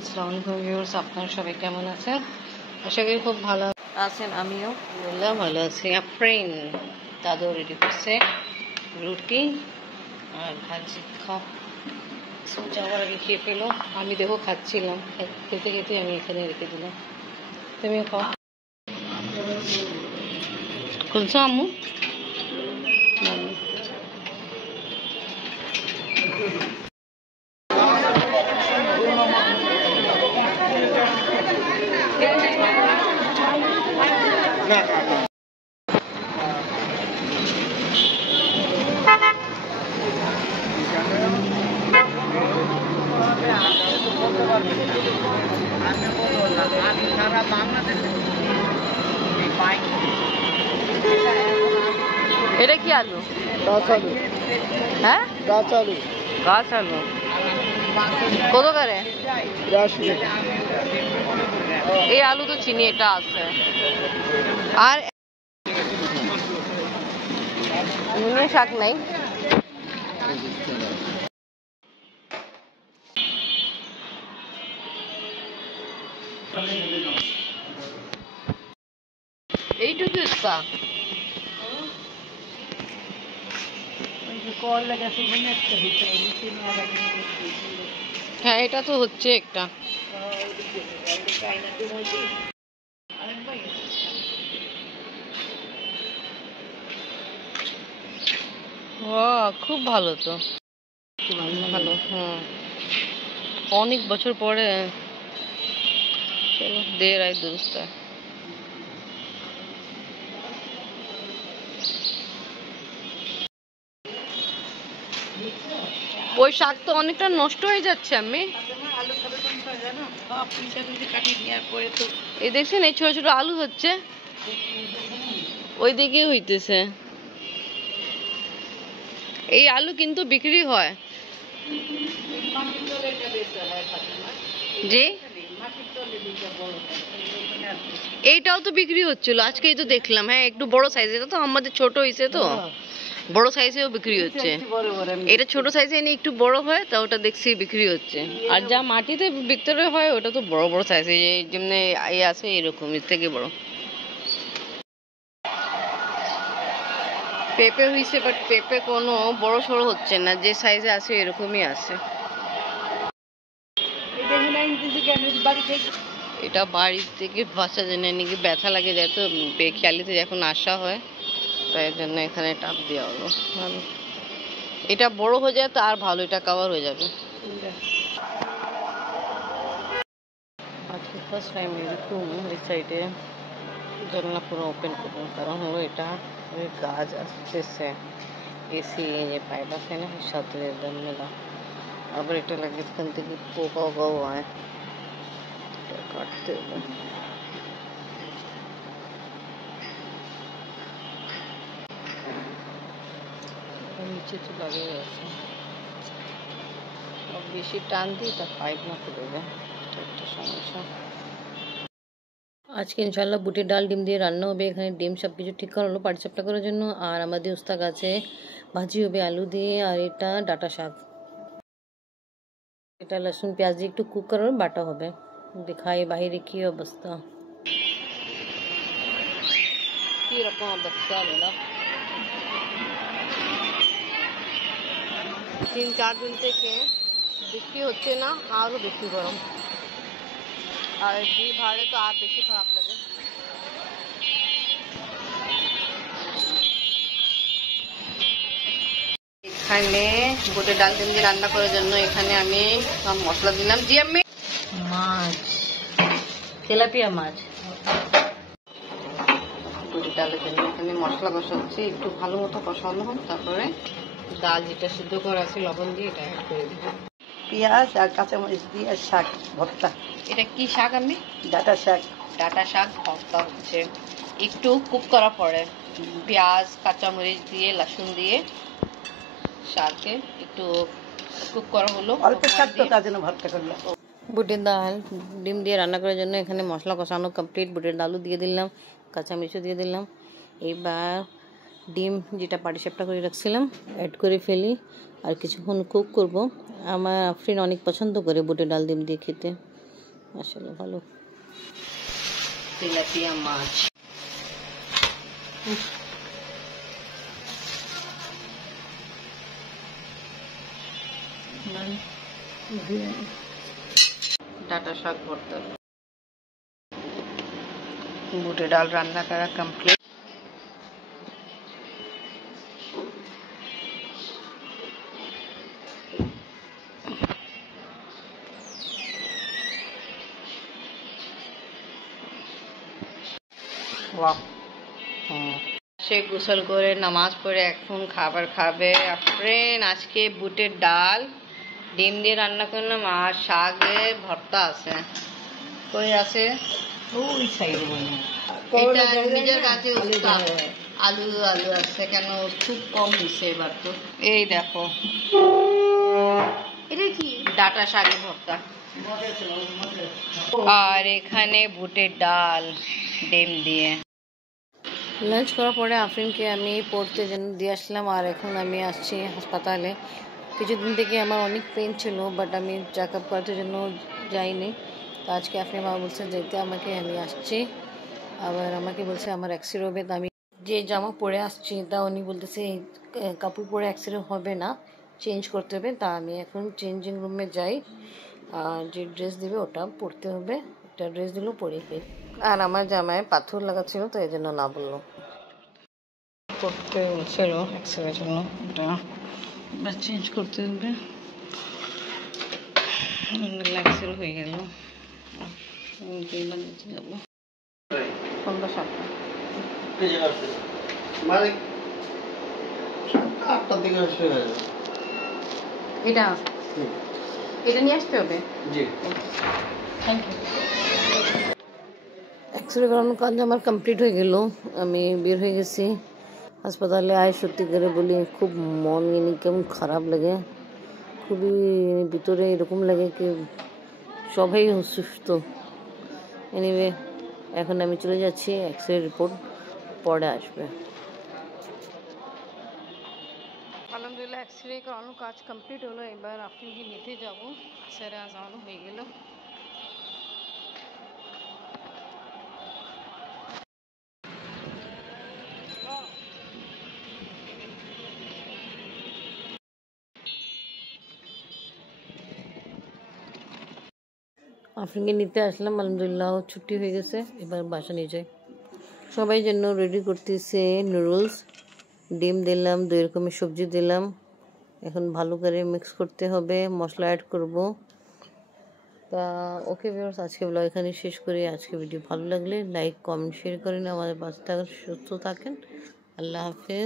আসসালামু আলাইকুম ভিউয়ার্স, আপনারা সবাই কেমন আছেন? আশা করি খুব ভালো আছেন। আমিও আলহামদুলিল্লাহ ভালো আছি। আফরিন দাদু রেডি করছে রুটি আর ভাজি। যাওয়ার আগে খেয়ে পেলো, আমি দেখো খাচ্ছিলাম, খেতে খেতে আমি এখানে রেখে দিলাম। তুমিও খাও। খুলছো আম্মু? এটা কি আলু? গাছ আলু। হ্যাঁ, গাছ আলু। গাছ আলু কত করে? এই আলু তো চিনি, এটা আছে। আর মুনিয়া শাক নাই? এইটুকু ইস্তা হ্যাঁ, এটা তো হচ্ছে একটা। খুব ভালো তো, ভালো। হ্যাঁ, অনেক বছর পরে। চলো দের আয় দুরুস্ত। ওই শাক তো অনেকটা নষ্ট হয়ে যাচ্ছে। আমি এই দেখছেন, এই ছোট ছোট আলু হচ্ছে, ওই দিকে হইতেছে। এই আলু কিন্তু বিক্রি হয়। জি, এইটাও তো বিক্রি হচ্ছিল আজকেই তো দেখলাম। হ্যাঁ, একটু বড় সাইজ। এটা তো আমাদের ছোট হয়েছে, তো বড় সাইজেও বিক্রি হচ্ছে। এটা ছোট সাইজে নিয়ে একটু বড় হয়, তা ওটা দেখছি বিক্রি হচ্ছে। আর যা মাটিতে ভিতরে হয় ওটা তো বড় বড় সাইজ, যেমনি আছে এরকম, এর থেকে বড়। পেঁপে হয়েছে, বাট পেঁপে কোনো বড় সড়ো হচ্ছে না, যে সাইজে আছে এরকমই আছে। এটা বাড়ি থেকে বাচ্চা জেনে নাকি ব্যথা লাগে যায়, তো খেয়ালিতে যখন আসা হয় তাই জন্য এখানে টাপ দেওয়া হলো। ভালো, এটা বড় হয়ে যায় তো আর ভালো, এটা কভার হয়ে যাবে। আজকে ফার্স্ট টাইম এরকম এই সাইডে জানলা পুরো ওপেন করবো, কারণ হলো এটা ওই গাছ আসতেছে, এসি যে পাইপ আছে না এর সাথে একদম মেলা। আবার এটা লাগে এখান থেকে পোকাও হয়, এটা কাটতে হবে। নিচে তো লাগিয়ে আছে, বেশি টান দিই তা পাইপ না খুলে যায়, এটা একটা সমস্যা। আজকে ইনশাল্লাহ বুটের ডাল ডিম দিয়ে রান্না হবে। এখানে ডিম সব কিছু ঠিক করা হলো পাটিসাপটা করার জন্য। আর আমাদের উস্তা গাছে ভাজি হবে আলু দিয়ে, আর এটা ডাটা শাক। এটা লসুন পেঁয়াজ দিয়ে একটু কুক করার বাটা হবে। দেখাই বাহিরে কি অবস্থা, কি রকম অবস্থা মেলা। 3-4 দিন থেকে বৃষ্টি হচ্ছে না, আরও বেশি গরম। আর ভাড়ে তো আর বেশি খারাপ লাগে। এখানে বুটের ডাল ডিম দিয়ে রান্না করার জন্য এখানে আমি সব মশলা দিলাম। জি আমি মাছ, তেলাপিয়া মাছ বুটের ডালের জন্য এখানে মশলা কষাচ্ছি। একটু ভালো মতো কষানো হোক, তারপরে ডাল যেটা সিদ্ধ করা আছে লবণ দিয়ে এটা অ্যাড করে দেবো। পেঁয়াজ আর কাঁচামরিচ দিয়ে শাক ভর্তা। এটা কি শাক? আমি ডাটা শাক। ডাটা শাক ভর্তা হচ্ছে। একটু কুক করা পরে পেঁয়াজ কাঁচামরিচ দিয়ে লসুন দিয়ে শাকে একটু কুক করা হলো, অল্প শাক তো তার জন্য ভর্তা করলো। বুটের ডাল ডিম দিয়ে রান্না করার জন্য এখানে মশলা কষানো কমপ্লিট। বুটের ডালও দিয়ে দিলাম, কাঁচামরিচও দিয়ে দিলাম। এবার ডিম যেটা পাটিসাপটা করে রাখছিলাম অ্যাড করে ফেলি, আর কিছুক্ষণ কুক করব। আমার আফরিন অনেক পছন্দ করে বুটের ডাল ডিম দিয়ে খেতে। আসলে ভালো। তেলাপিয়া মাছ, ডাটা শাক ভর্তা, বুটের ডাল রান্না করা কমপ্লিট। সে গোসল করে নামাজ পড়ে এখন খাবার খাবে। ফ্রেন্ড, আজকে বুটের ডাল ডিম দিয়ে রান্না করলাম আর শাকে ভর্তা আছে। কই আছে? ওই সাইডে মনে হয়। এটা নিজের কাছে আলু আলু আছে কেন, খুব কম হয়েছে এবার তো। এই দেখো, এটা কি ডাটা শাকের ভর্তা, আর এখানে বুটের ডাল ডিম দিয়ে। লাঞ্চ করার পরে আফরিনকে আমি পড়তে দিয়ে আসলাম, আর এখন আমি আসছি হাসপাতালে। কিছুদিন থেকে আমার অনেক পেন ছিল, বাট আমি চেক আপ করার জন্য যাইনি। তো আজকে আফরিন মা বলছে যেতে আমাকে, আমি আসছি। আবার আমাকে বলছে আমার এক্সরে হবে, তো আমি যে জামা পরে আসছি তা উনি বলতেছে এই কাপড় পরে এক্সরে হবে না, চেঞ্জ করতে হবে। তা আমি এখন চেঞ্জিং রুমে যাই, আর যে ড্রেস দেবে ওটা পরতে হবে, একটা ড্রেস দিলেও পরে ফের। আর আমার জামায় পাথর লাগাচ্ছিল, তো এই জন্য না বললো, করতে বলছিল এক্সরের জন্য, ওটা চেঞ্জ করতে হবে। এক্সরে হয়ে গেল, যাবো সন্ধ্যা 7টা, মানে 8টার দিকে আসবে। এটা এটা নিয়ে আসতে হবে। জি, থ্যাংক ইউ। এক্সরে করানোর কাজ আমার কমপ্লিট হয়ে গেল, আমি বের হয়ে গেছি হাসপাতালে। আয় সত্যি করে বলি খুব মন কেমন খারাপ লাগে, খুবই ভিতরে এরকম লাগে কি সবাই অসুস্থ। এনিওয়ে, এখন আমি চলে যাচ্ছি, এক্সরে রিপোর্ট পরে আসবে। আলহামদুলিল্লাহ এক্সরে করানোর কাজ কমপ্লিট হলো, এবার আপনাকে নিতে যাবো। সেরা আজানো হয়ে গেল। আফরিনকে নিতে আসলাম, আলহামদুলিল্লাহ ছুটি হয়ে গেছে, এবার বাসা নিয়ে যাই। সবাই জন্য রেডি করতেছে নুডলস, ডিম দিলাম, 2 রকমের সবজি দিলাম। এখন ভালো করে মিক্স করতে হবে, মশলা অ্যাড করব। তা ওকে ভিউয়ার্স, আজকে ব্লগ এখানে শেষ করি। আজকে ভিডিও ভালো লাগলে লাইক কমেন্ট শেয়ার করেন, আমাদের পাশে থাকেন, সুস্থ থাকেন। আল্লাহ হাফেজ।